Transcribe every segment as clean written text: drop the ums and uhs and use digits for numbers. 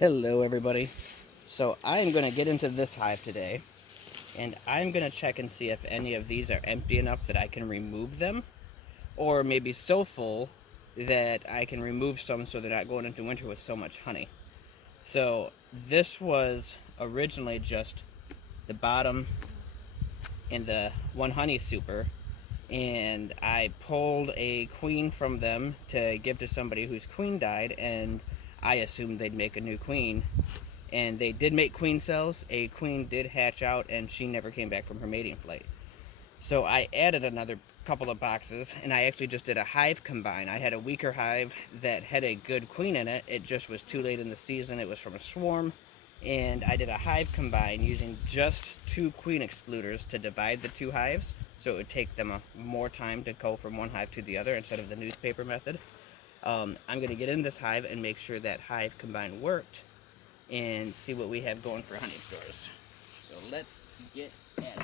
Hello everybody. So I'm going to get into this hive today, and I'm going to check and see if any of these are empty enough that I can remove them, or maybe so full that I can remove some so they're not going into winter with so much honey. So this was originally just the bottom and the one honey super, and I pulled a queen from them to give to somebody whose queen died, and I assumed they'd make a new queen, and they did make queen cells. A queen did hatch out, and she never came back from her mating flight. So I added another couple of boxes, and I actually just did a hive combine. I had a weaker hive that had a good queen in it. It just was too late in the season. It was from a swarm, and I did a hive combine using just two queen excluders to divide the two hives, so it would take them more time to go from one hive to the other instead of the newspaper method. I'm going to get in this hive and make sure that hive combine worked and see what we have going for honey stores. So let's get at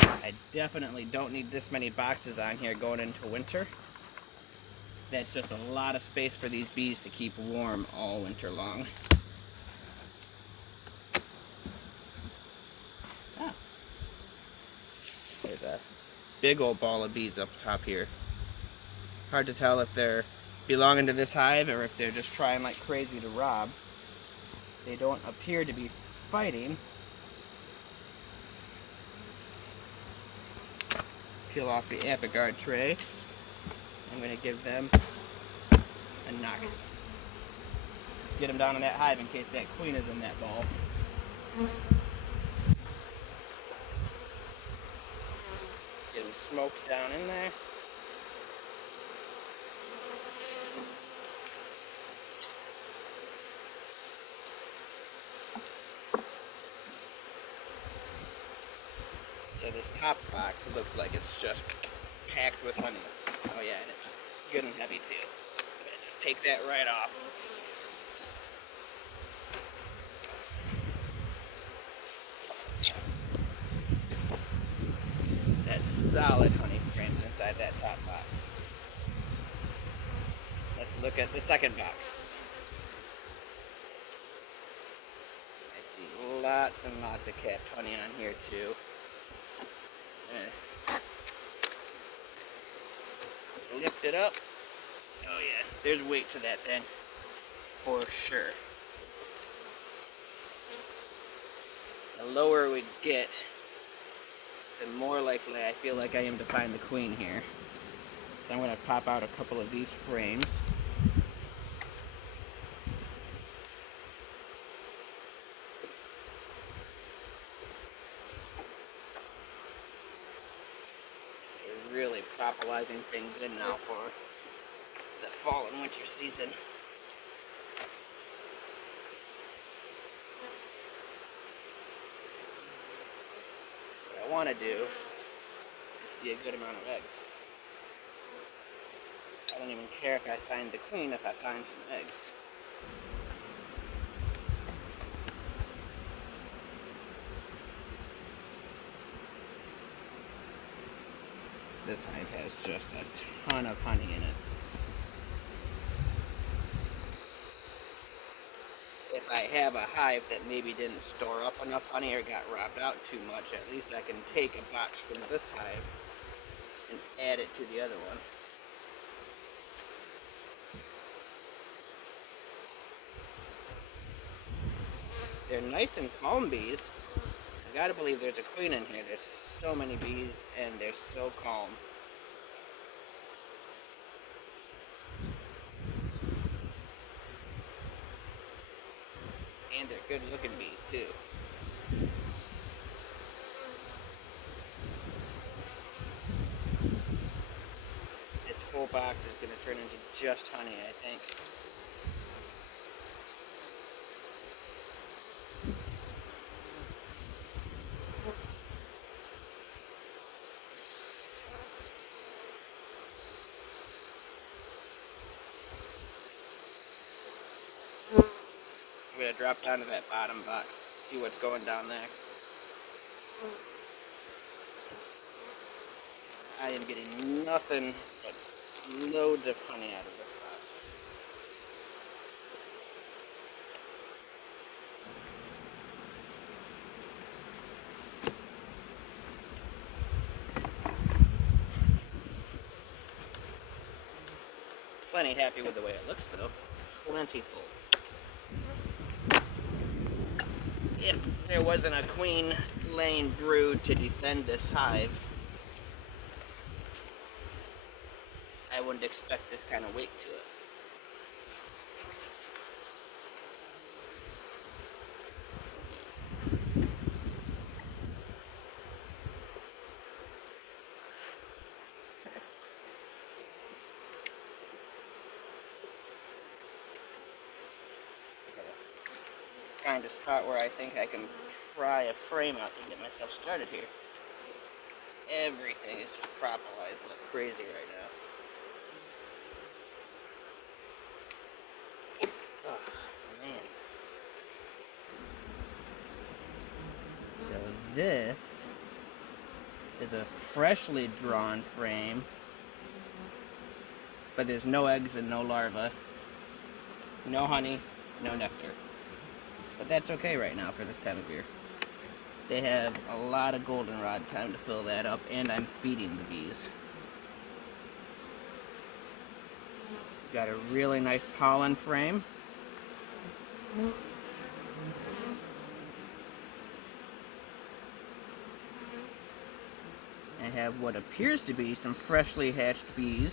it. I definitely don't need this many boxes on here going into winter. That's just a lot of space for these bees to keep warm all winter long. Ah, there's a big old ball of bees up top here. Hard to tell if they're belonging to this hive or if they're just trying like crazy to rob. They don't appear to be fighting. Peel off the Apigard tray. I'm going to give them a knock. Get them down in that hive in case that queen is in that ball. Get them smoked down in there. So this top box looks like it's just packed with honey. Oh yeah, and it's good and heavy too. I'm gonna just take that right off. That solid honey frames inside that top box. Let's look at the second box. I see lots and lots of capped honey on here too. Lift it up. Oh yeah, there's weight to that thing, for sure. The lower we get, the more likely I feel like I am to find the queen here. So I'm going to pop out a couple of these frames. They're really propolizing things in now for the fall and winter season. What I want to do is see a good amount of eggs. I don't even care if I find the queen if I find some eggs. This hive has just a ton of honey in it. If I have a hive that maybe didn't store up enough honey or got robbed out too much, at least I can take a box from this hive and add it to the other one. They're nice and calm bees. I gotta believe there's a queen in here. There's so many bees and they're so calm. And they're good looking bees too. This whole box is gonna turn into just honey, I think. I'm gonna drop down to that bottom box, see what's going down there. I am getting nothing but loads of honey out of this box. Plenty happy with the way it looks, though. Plentiful. If there wasn't a queen-laying brood to defend this hive, I wouldn't expect this kind of weight to it. Find a spot where I think I can pry a frame out to get myself started here. Everything is just propolized like crazy right now. Oh, man. So this is a freshly drawn frame, but there's no eggs and no larvae, no honey, no nectar. But that's okay right now for this time of year. They have a lot of goldenrod time to fill that up, and I'm feeding the bees. Got a really nice pollen frame. I have what appears to be some freshly hatched bees.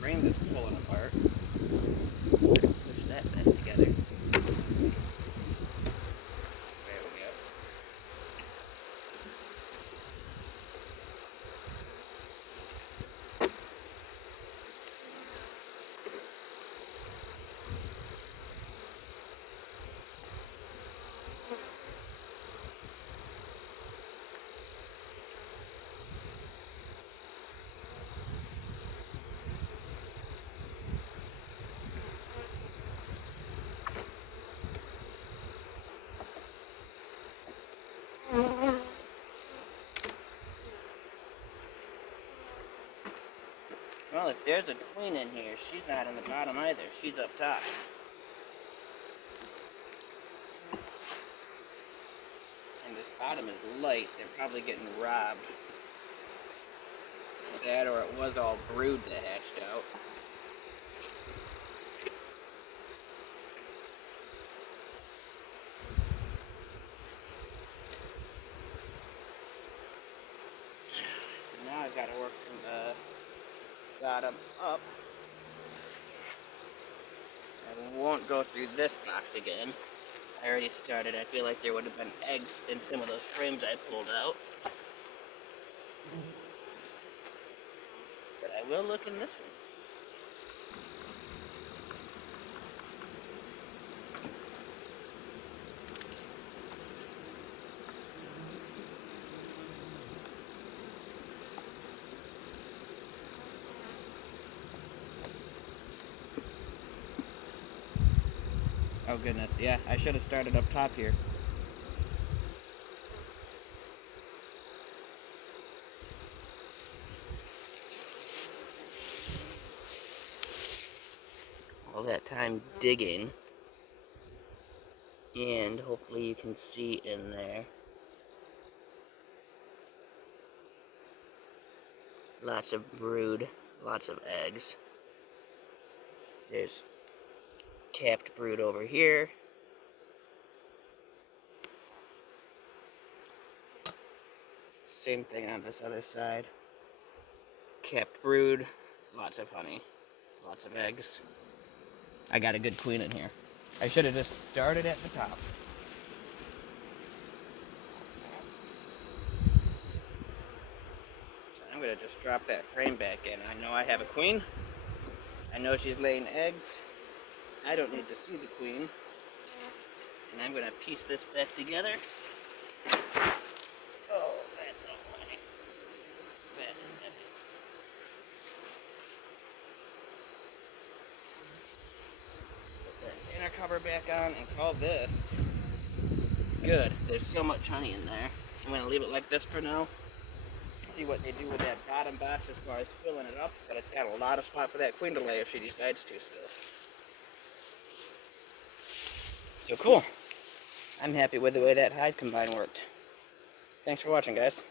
Frame that's pulling apart. Push that back together. There we go. Well, if there's a queen in here, she's not in the bottom either. She's up top. And this bottom is light. They're probably getting robbed. That or it was all brood that hatched out. So now I've got to work from the bottom up. I won't go through this box again. I already started. I feel like there would have been eggs in some of those frames I pulled out. But I will look in this one. Oh goodness, yeah, I should have started up top here. All that time digging, and hopefully you can see in there. Lots of brood, lots of eggs. There's capped brood over here. Same thing on this other side. Capped brood, lots of honey, lots of eggs. I got a good queen in here. I should have just started at the top. I'm going to just drop that frame back in. I know I have a queen. I know she's laying eggs. I don't need to see the queen. And I'm going to piece this back together. Oh, that's all right. back on and call this good. There's so much honey in there. I'm going to leave it like this for now. See what they do with that bottom batch as far as filling it up. But it's got a lot of spot for that queen to lay if she decides to still. So cool. I'm happy with the way that Hive combine worked. Thanks for watching, guys.